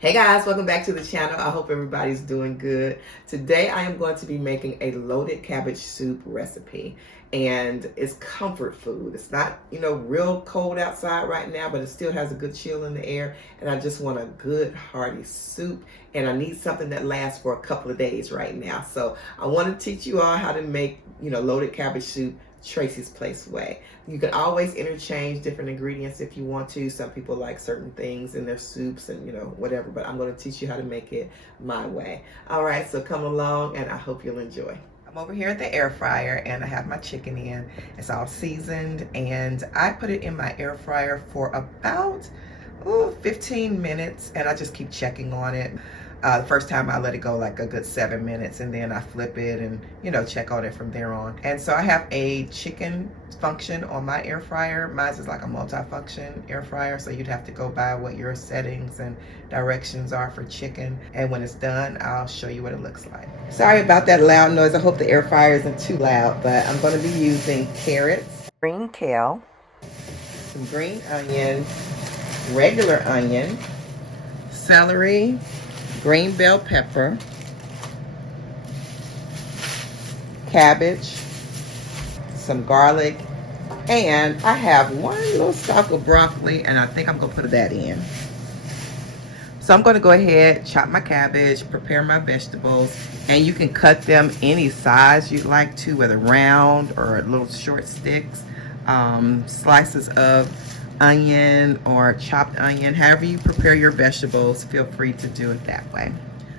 Hey guys, welcome back to the channel. I hope everybody's doing good. Today I am going to be making a loaded cabbage soup recipe, and it's comfort food. It's not, real cold outside right now, but it still has a good chill in the air, and I just want a good hearty soup, and I need something that lasts for a couple of days right now. So I want to teach you all how to make, loaded cabbage soup Tracie's Place way. You can always interchange different ingredients if you want to. Some people like certain things in their soups and whatever, but I'm going to teach you how to make it my way. All right, so come along and I hope you'll enjoy. I'm over here at the air fryer and I have my chicken in. It's all seasoned and I put it in my air fryer for about 15 minutes, and I just keep checking on it. The first time I let it go like a good 7 minutes, and then I flip it and check on it from there on. And so I have a chicken function on my air fryer. Mine is like a multi-function air fryer, so you'd have to go by what your settings and directions are for chicken. And when it's done, I'll show you what it looks like. Sorry about that loud noise. I hope the air fryer isn't too loud, but I'm going to be using carrots, green kale, some green onion, regular onion, celery, green bell pepper, cabbage, some garlic, and I have one little stalk of broccoli, and I think I'm gonna put that in. So I'm gonna go ahead, chop my cabbage, prepare my vegetables, and you can cut them any size you'd like to, whether round or little short sticks, slices of onion or chopped onion. However you prepare your vegetables, feel free to do it that way.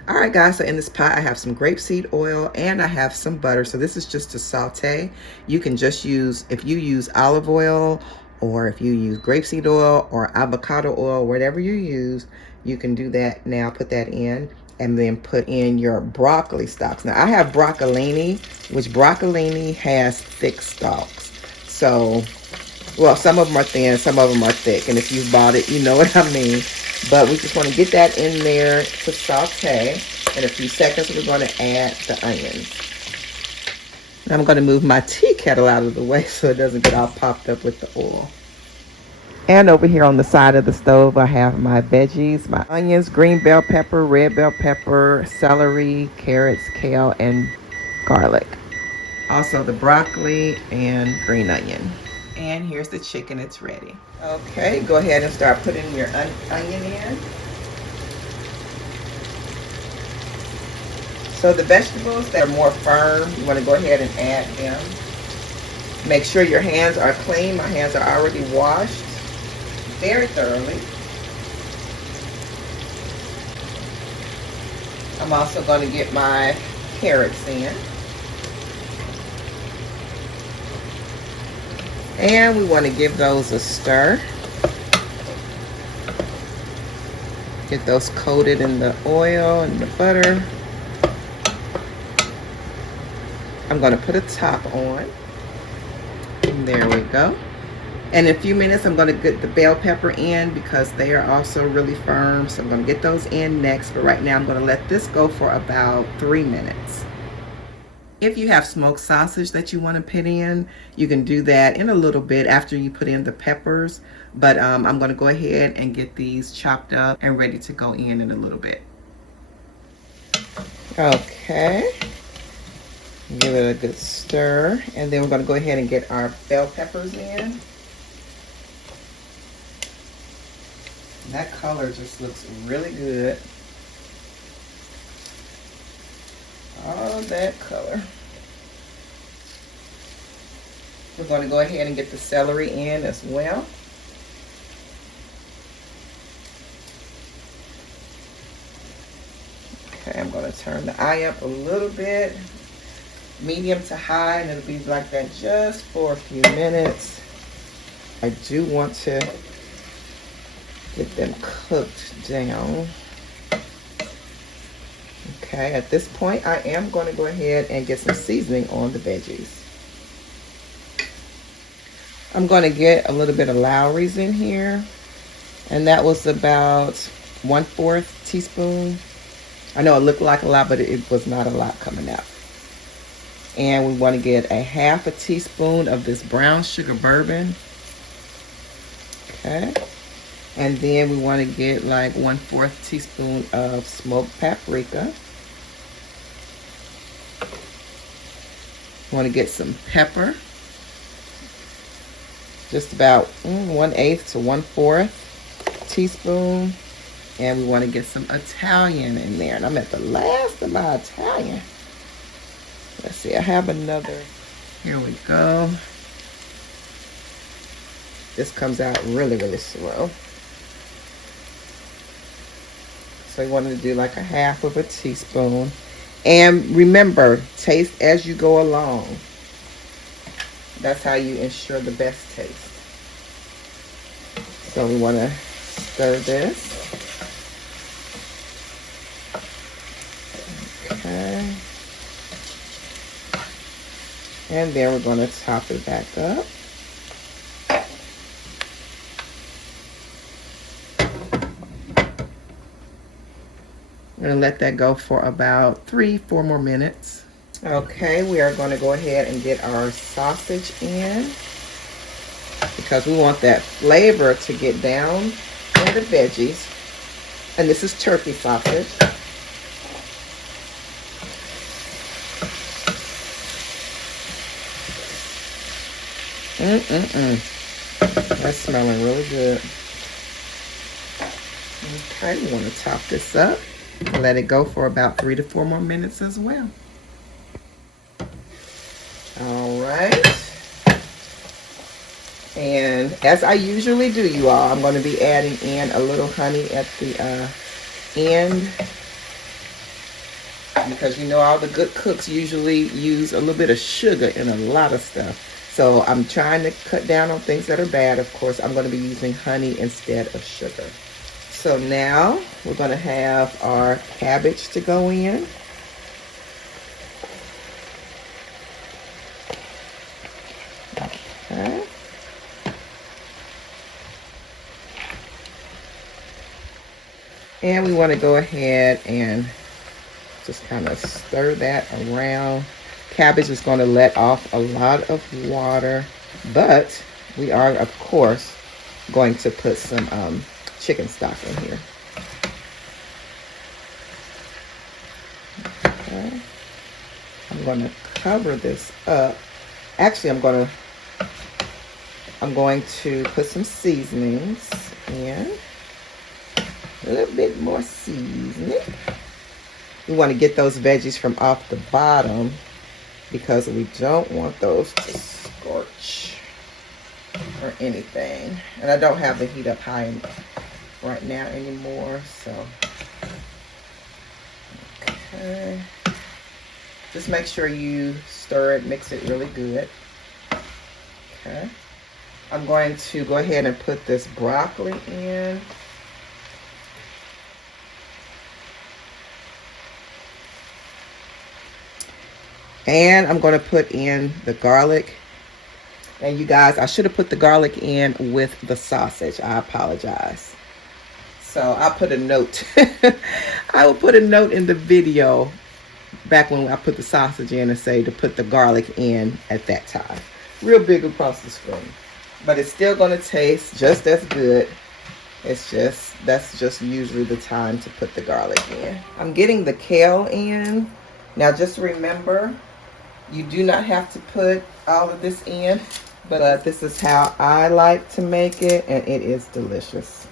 All right guys, so in this pot I have some grapeseed oil and I have some butter. So this is just to saute. You can just use, if you use olive oil or if you use grapeseed oil or avocado oil, whatever you use, you can do that now. Put that in and then put in your broccoli stalks. Now I have broccolini, which broccolini has thick stalks. So, well, some of them are thin, some of them are thick. And if you've bought it, you know what I mean. But we just want to get that in there to saute. In a few seconds, we're going to add the onions. Now I'm going to move my tea kettle out of the way so it doesn't get all popped up with the oil. And over here on the side of the stove, I have my veggies, my onions, green bell pepper, red bell pepper, celery, carrots, kale, and garlic. Also the broccoli and green onion. And here's the chicken, it's ready. Okay, go ahead and start putting your onion in. So the vegetables that are more firm, you want to go ahead and add them. Make sure your hands are clean. My hands are already washed very thoroughly. I'm also going to get my carrots in. And we want to give those a stir. Get those coated in the oil and the butter. I'm going to put a top on. And there we go. And in a few minutes, I'm going to get the bell pepper in because they are also really firm. So I'm going to get those in next. But right now, I'm going to let this go for about 3 minutes. If you have smoked sausage that you want to put in, you can do that in a little bit after you put in the peppers. But I'm going to go ahead and get these chopped up and ready to go in a little bit. Okay. Give it a good stir. And then we're going to go ahead and get our bell peppers in. And that color just looks really good. All that color. We're going to go ahead and get the celery in as well. Okay, I'm going to turn the eye up a little bit, medium to high, and it'll be like that just for a few minutes. I do want to get them cooked down. Okay, at this point, I am going to go ahead and get some seasoning on the veggies. I'm going to get a little bit of Lowry's in here. And that was about 1/4 teaspoon. I know it looked like a lot, but it was not a lot coming out. And we want to get a 1/2 teaspoon of this brown sugar bourbon. Okay. And then we want to get like 1/4 teaspoon of smoked paprika. Want to get some pepper. Just about 1/8 to 1/4 teaspoon. And we want to get some Italian in there. And I'm at the last of my Italian. Let's see, I have another. Here we go. This comes out really, really slow. So you want to do like 1/2 of a teaspoon. And remember, taste as you go along. That's how you ensure the best taste. So we want to stir this. Okay. And then we're going to top it back up. I'm going to let that go for about 3-4 more minutes. Okay, we are going to go ahead and get our sausage in because we want that flavor to get down in the veggies. And this is turkey sausage. That's smelling really good. Okay, we want to top this up and let it go for about 3 to 4 more minutes as well. All right. And as I usually do, you all, I'm going to be adding in a little honey at the end. Because you know all the good cooks usually use a little bit of sugar in a lot of stuff. So I'm trying to cut down on things that are bad. Of course, I'm going to be using honey instead of sugar. So now we're going to have our cabbage to go in. Okay. And we want to go ahead and just kind of stir that around. Cabbage is going to let off a lot of water, but we are, of course, going to put some chicken stock in here. Okay. I'm going to cover this up. Actually, I'm going to put some seasonings in. A little bit more seasoning. We want to get those veggies from off the bottom because we don't want those to scorch or anything. And I don't have the heat up high right now anymore, so. Okay. Just make sure you stir it, mix it really good. Okay. I'm going to go ahead and put this broccoli in. And I'm going to put in the garlic. And you guys, I should have put the garlic in with the sausage. I apologize. So I'll put a note. I will put a note in the video back when I put the sausage in and say to put the garlic in at that time. Real big across the screen. But it's still going to taste just as good. It's just, that's just usually the time to put the garlic in. I'm getting the kale in. Now just remember, you do not have to put all of this in, but this is how I like to make it, and it is delicious.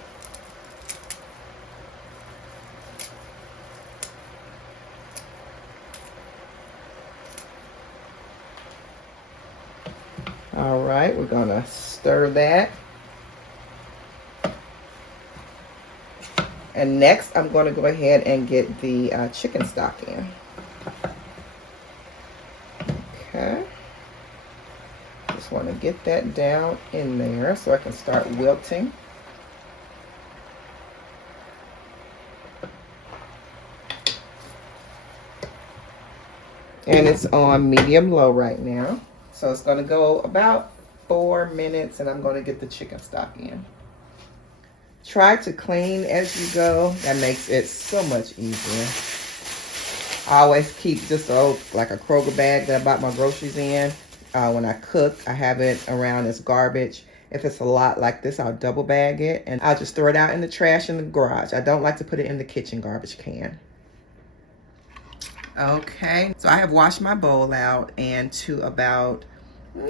All right, we're gonna stir that. And next, I'm gonna go ahead and get the chicken stock in. Okay. Just want to get that down in there so I can start wilting. And it's on medium-low right now. So it's going to go about 4 minutes, and I'm going to get the chicken stock in. Try to clean as you go. That makes it so much easier. I always keep just like a Kroger bag that I bought my groceries in. When I cook, I have it around as garbage. If it's a lot like this, I'll double bag it and I'll just throw it out in the trash in the garage. I don't like to put it in the kitchen garbage can. Okay, so I have washed my bowl out, and to about,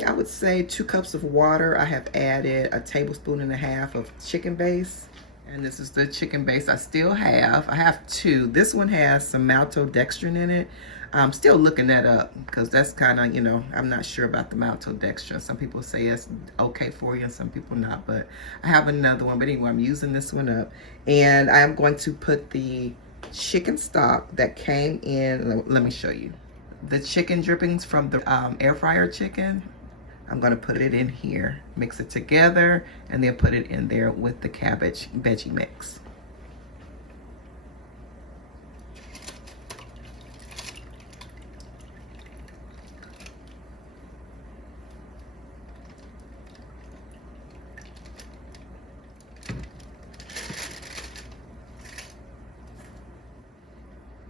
I would say 2 cups of water, I have added 1.5 tablespoons of chicken base. And this is the chicken base I still have. I have 2. This one has some maltodextrin in it. I'm still looking that up because that's kind of, you know, I'm not sure about the maltodextrin. Some people say it's okay for you and some people not, but I have another one. But anyway, I'm using this one up. And I'm going to put the chicken stock that came in. Let me show you. The chicken drippings from the air fryer chicken. I'm gonna put it in here, mix it together, and then put it in there with the cabbage veggie mix.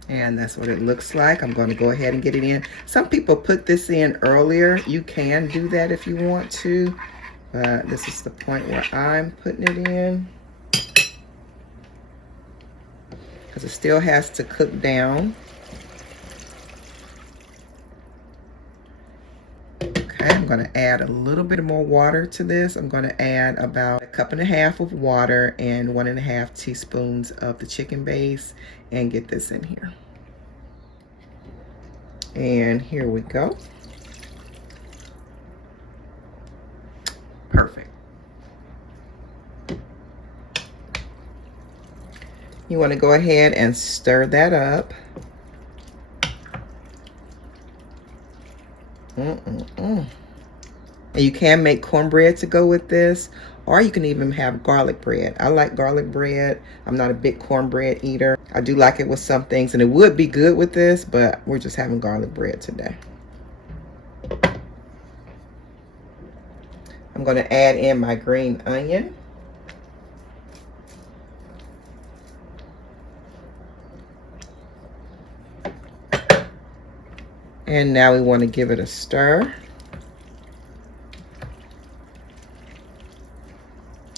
And that's what it looks like. I'm going to go ahead and get it in. Some people put this in earlier. You can do that if you want to. But this is the point where I'm putting it in. Because it still has to cook down. Okay, I'm going to add a little bit more water to this. I'm going to add about 1.5 cups of water and 1.5 teaspoons of the chicken base and get this in here. And here we go. Perfect. You want to go ahead and stir that up. And you can make cornbread to go with this, or you can even have garlic bread. I like garlic bread. I'm not a big cornbread eater. I do like it with some things, and it would be good with this, but we're just having garlic bread today. I'm going to add in my green onion. And now we want to give it a stir.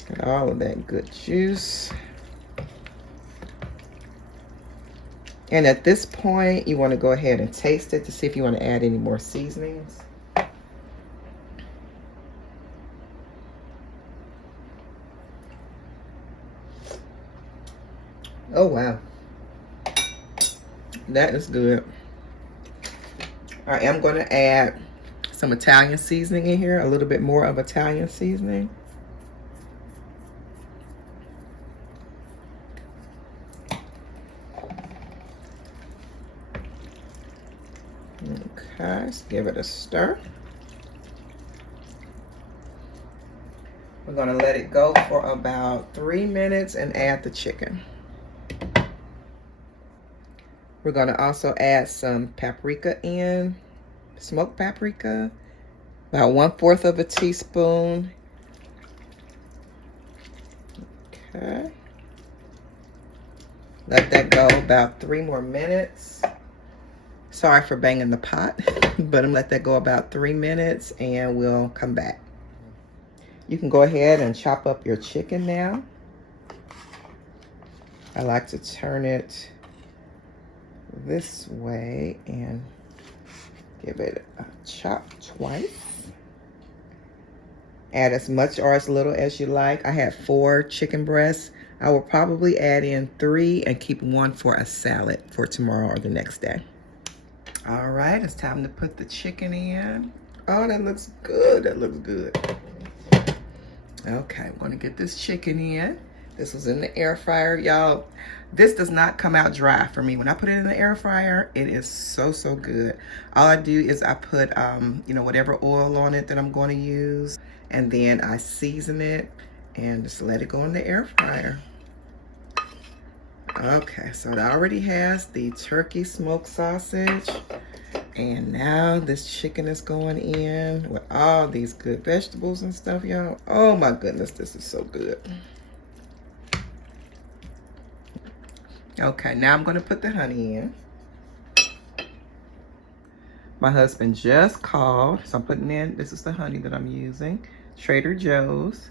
Get all of that good juice. And at this point, you want to go ahead and taste it to see if you want to add any more seasonings. Oh, wow. That is good. I am going to add some Italian seasoning in here, a little bit more of Italian seasoning. Okay, let's give it a stir. We're going to let it go for about 3 minutes and add the chicken. We're going to also add some paprika in, smoked paprika, about 1/4 of a teaspoon. Okay. Let that go about 3 more minutes. Sorry for banging the pot, but I'm let that go about 3 minutes and we'll come back. You can go ahead and chop up your chicken now. I like to turn it this way and give it a chop twice. Add as much or as little as you like. I had 4 chicken breasts. I will probably add in 3 and keep 1 for a salad for tomorrow or the next day. All right, it's time to put the chicken in. Oh, that looks good. That looks good. Okay, I'm gonna get this chicken in. This was in the air fryer, y'all. This does not come out dry for me. When I put it in the air fryer, it is so, so good. All I do is I put, you know, whatever oil on it that I'm going to use, and then I season it and just let it go in the air fryer. Okay, so it already has the turkey smoked sausage, and now this chicken is going in with all these good vegetables and stuff, y'all. Oh my goodness, this is so good. Okay, now I'm going to put the honey in. My husband just called, so I'm putting in, this is the honey that I'm using. Trader Joe's.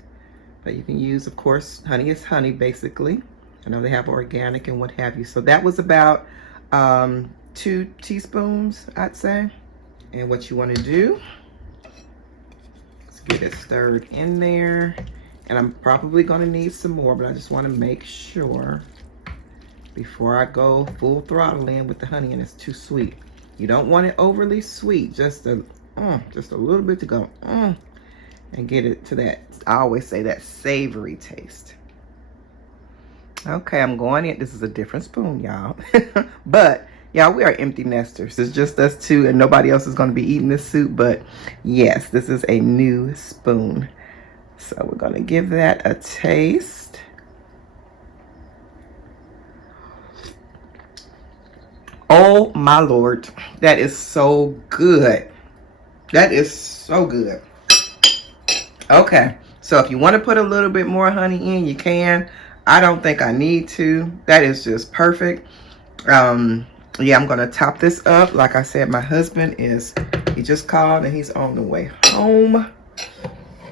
But you can use, of course, honey is honey, basically. I know they have organic and what have you. So that was about 2 teaspoons, I'd say. And what you want to do is get it stirred in there. And I'm probably going to need some more, but I just want to make sure before I go full throttle in with the honey and it's too sweet. You don't want it overly sweet, just a little bit to go and get it to that, I always say, that savory taste. Okay, I'm going in. This is a different spoon, y'all. But y'all, we are empty nesters. It's just us two and nobody else is going to be eating this soup. But yes, this is a new spoon. So we're going to give that a taste. Oh my Lord, that is so good. That is so good. Okay, so if you want to put a little bit more honey in, you can. I don't think I need to. That is just perfect. Yeah, I'm gonna top this up. Like I said, my husband he just called and he's on the way home.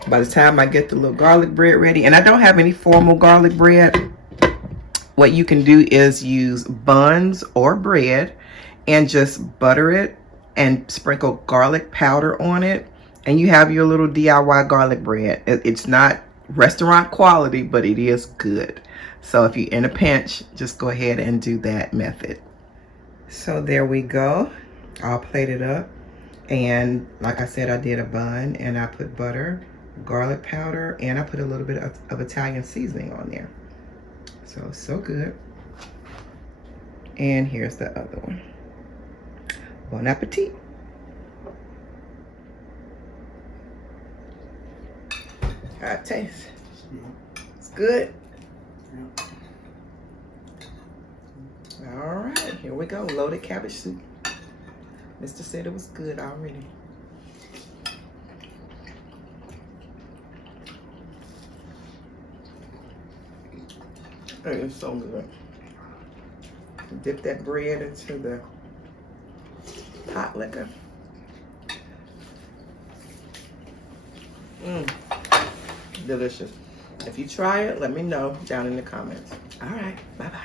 By the time I get the little garlic bread ready, and I don't have any formal garlic bread, what you can do is use buns or bread and just butter it and sprinkle garlic powder on it, and you have your little DIY garlic bread. It's not restaurant quality, but it is good. So if you're in a pinch, just go ahead and do that method. So there we go, all plated up. And like I said, I did a bun and I put butter, garlic powder, and I put a little bit of Italian seasoning on there. So good. And here's the other one. Bon appetit. How it tastes? It's good. All right, here we go. Loaded cabbage soup. Mr. said it was good already. It is so good. Dip that bread into the hot liquor. Delicious. If you try it, let me know down in the comments. All right, bye-bye.